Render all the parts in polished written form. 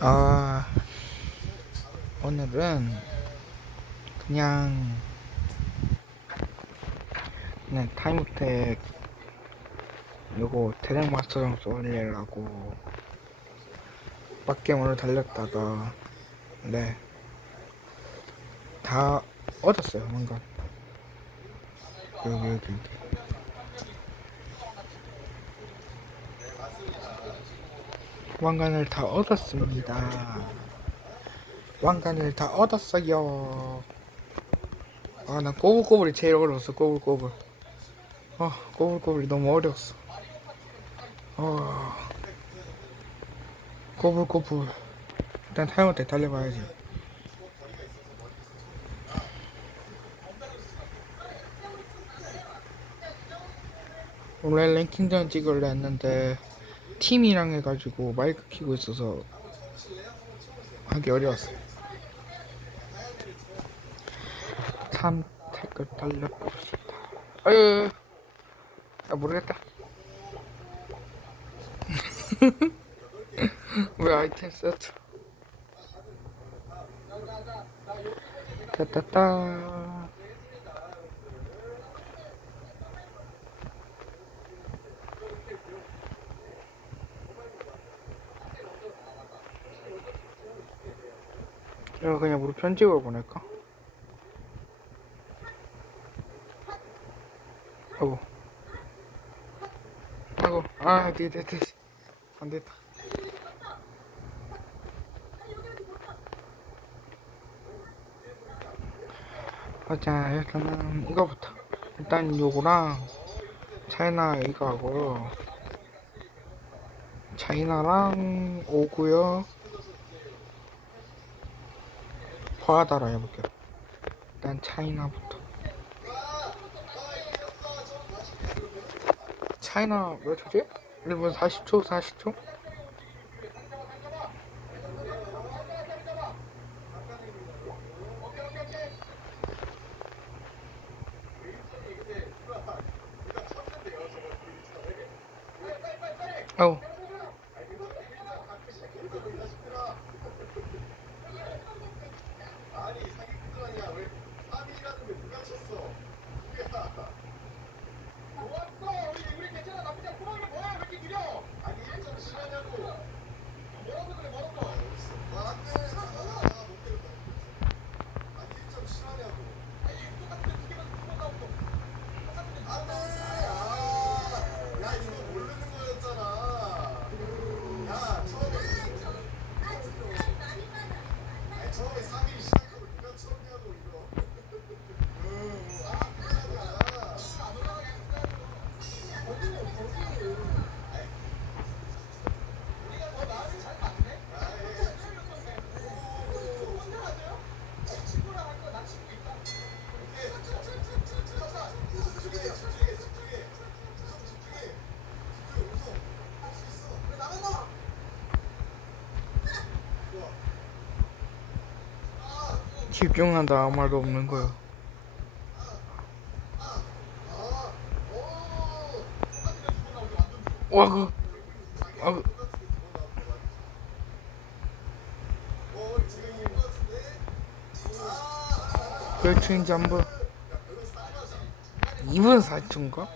아, 오늘은 그냥, 타임어택 요거 대량 마스터 점수 올리려고 빡게임으로 달렸다가, 네, 다 얻었어요, 뭔가. 여기. 왕관을 다 얻었습니다. 왕관을 다 얻었어요. 아, 나 꼬불꼬불이 제일 어려웠어, 꼬불꼬불. 꼬불꼬불이 너무 어려웠어. 꼬불꼬불. 일단 타임어택 달려봐야지. 원래 랭킹전 찍으려 했는데 팀이랑 해가지고 마이크 키고 있어서 하기 어려웠어요. 탐택을 달려봅시다. 아유, 모르겠다. 왜 아이템 세트? 따따따. 이거 그냥 우리 편집으로 보낼까? 아이고, 네. 안 됐다. 자, 일단은 이거부터. 일단 요거랑 차이나 이거 하고요. 차이나랑 오고요. 포하다로 해볼게요. 일단 차이나부터. 차이나 몇 초지? 1분 40초? 아우. 집중한다 아무 말도 없는 거야. 와, 별초인지 한번 2분 4초인가?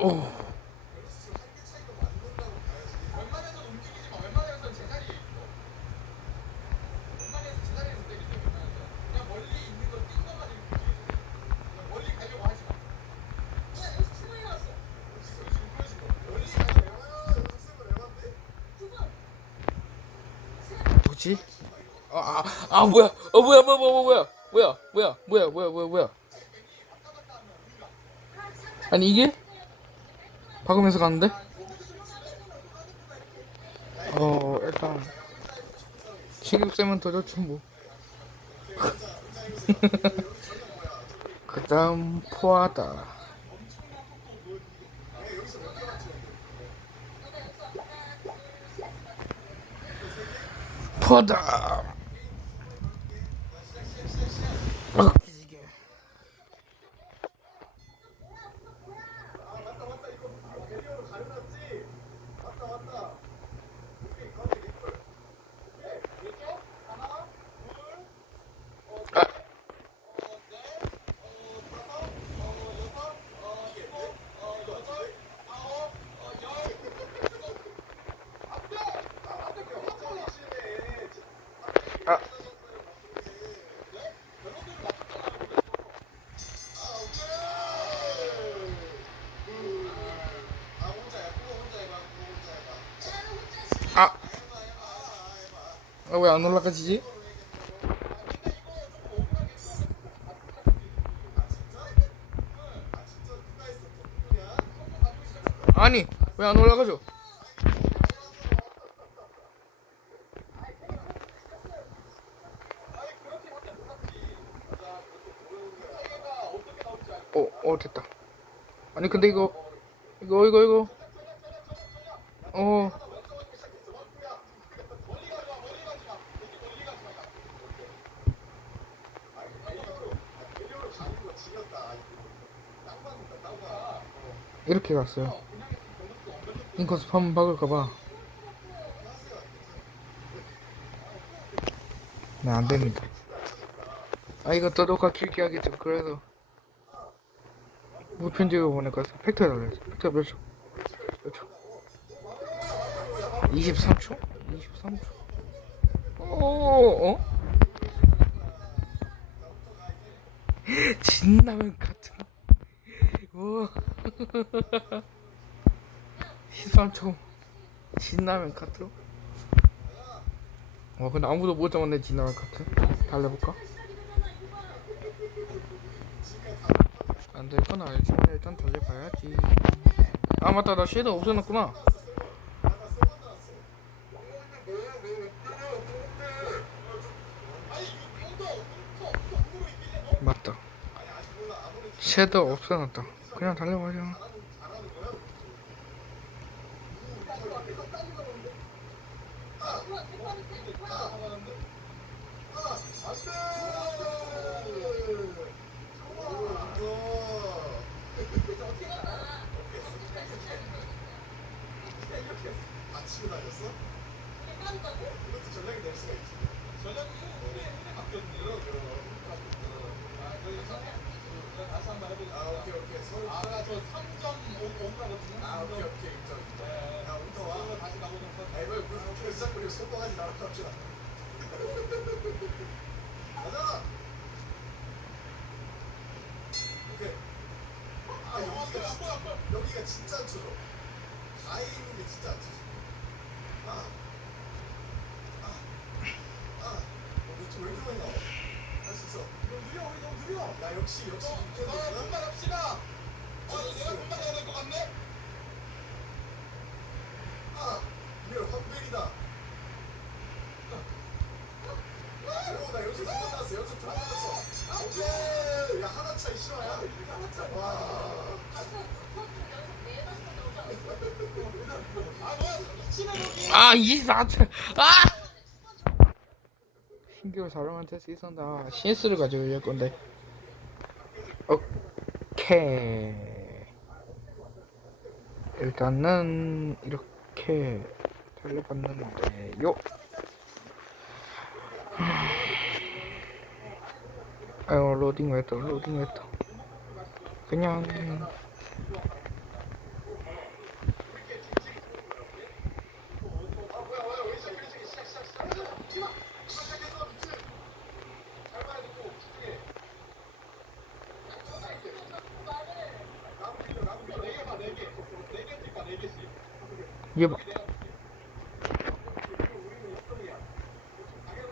오. 뭐지? 뭐야? 뭐야? 아니 이게 박으면서 가는데? 일단 신경 쓰면 더 좋죠 뭐. 그다음 포하다. 포하다. 기지개. 아, 아, 아, 왜 안 올라가지지? 아니, 왜 안 올라가죠? 됐다. 아니, 근데 이거. 어, 이렇게 갔어요. 인코스 한번 박을까봐. 네, 안 됩니다. 아, 이거 또 녹화 길게 하겠죠. 그래서 무편집을 보낼 거였어. 팩터 달려있어. 팩터 몇 초? 몇 초? 23초? 23초? 어? 진라면 같은. 오. 13초. 진라면 카트로? 근데 아무도 못 잡았네. 진라면 카트. 달려볼까? 안 될 건 알지만 일단 달려봐야지. 아, 맞다. 나 쉐더 없애놨구나. 맞다. 쉐더 없애놨다. 그냥 달려가자. 여기가 진짜 안 쳐져. 다 있는 게 진짜 안 쳐져. 너왜 이렇게 많이 나와? 할 수 있어. 너무 느려, 우리 너무 느려. 야, 역시 금방 합시다. 내가 금방 해야 될 것 같네? 리얼 황벨이다. 나 연습 두번 나왔어. 연습 두번 나왔어. 오케이. 야, 하나 차이 싫어야. 와. 아, 24초. 신규 사람한테 쓰이선다. CS를 가지고 할 건데. 오케이. 일단은 이렇게 달려봤는데요. 아유, 로딩 왜 떠? 그냥 이게